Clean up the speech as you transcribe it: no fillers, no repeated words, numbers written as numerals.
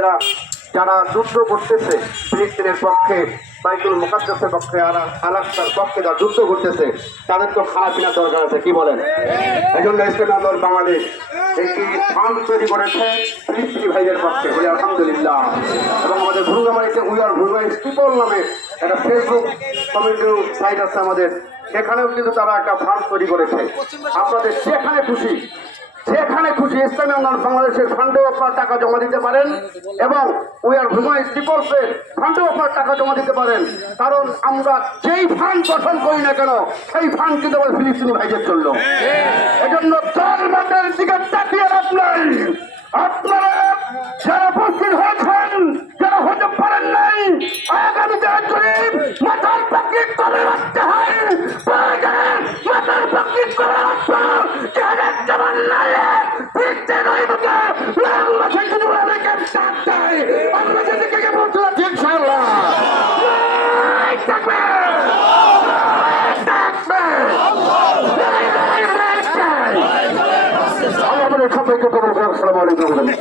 ভাইরা যারা যুদ্ধ করতেছে ফিলিস্তিনের পক্ষে, বাইতুল মুকাদ্দাসের পক্ষে, আল-আকসার পক্ষে যারা যুদ্ধ করতেছে, তাদের তো খাওয়া পিনার দরকার আছে, কি বলেন? এই জন্য ইসলামী আন্দোলন বাংলাদেশ একটি ফান্ড তৈরি করেছে ফিলিস্তিনি ভাইদের পক্ষে, বলি আলহামদুলিল্লাহ। এবং আমাদের ভুরুঙ্গামারিতে উইয়ার ভুরুঙ্গামারি স্টিপল নামে একটা ফেসবুক কমিউনিটি সাইট আছে আমাদের, সেখানেও কিন্তু তারা একটা ফান্ড তৈরি করেছে। আপনাদের যেখানে খুশি ইসলামী আন্দোলন বাংলাদেশের ফান্ডেও আপনার টাকা জমা দিতে পারেন, এবং উইয়ার ভুরুঙ্গামারি স্টিপলসের ফান্ডেও আপনার টাকা জমা দিতে পারেন। কারণ আমরা যেই ফান্ড গঠন করি না কেন, সেই ফান্ড কিন্তু আমার ফিলিস্তিনি ভাইদের জন্য। এজন্য ধর্মের দিকে তাকিয়ে লাভ নাই। আপনারা যারা উপস্থিত হয়েছেন, যারা হতে পারেন নাই, আগামীতে মাথার পাকিট করে রাখতে হয়, মাথার পাকিট করে রাখবো। আমরা যেদিকে বলছিলাম ইনশাআল্লাহ আমাদের সবাইকে আসসালামু আলাইকুম।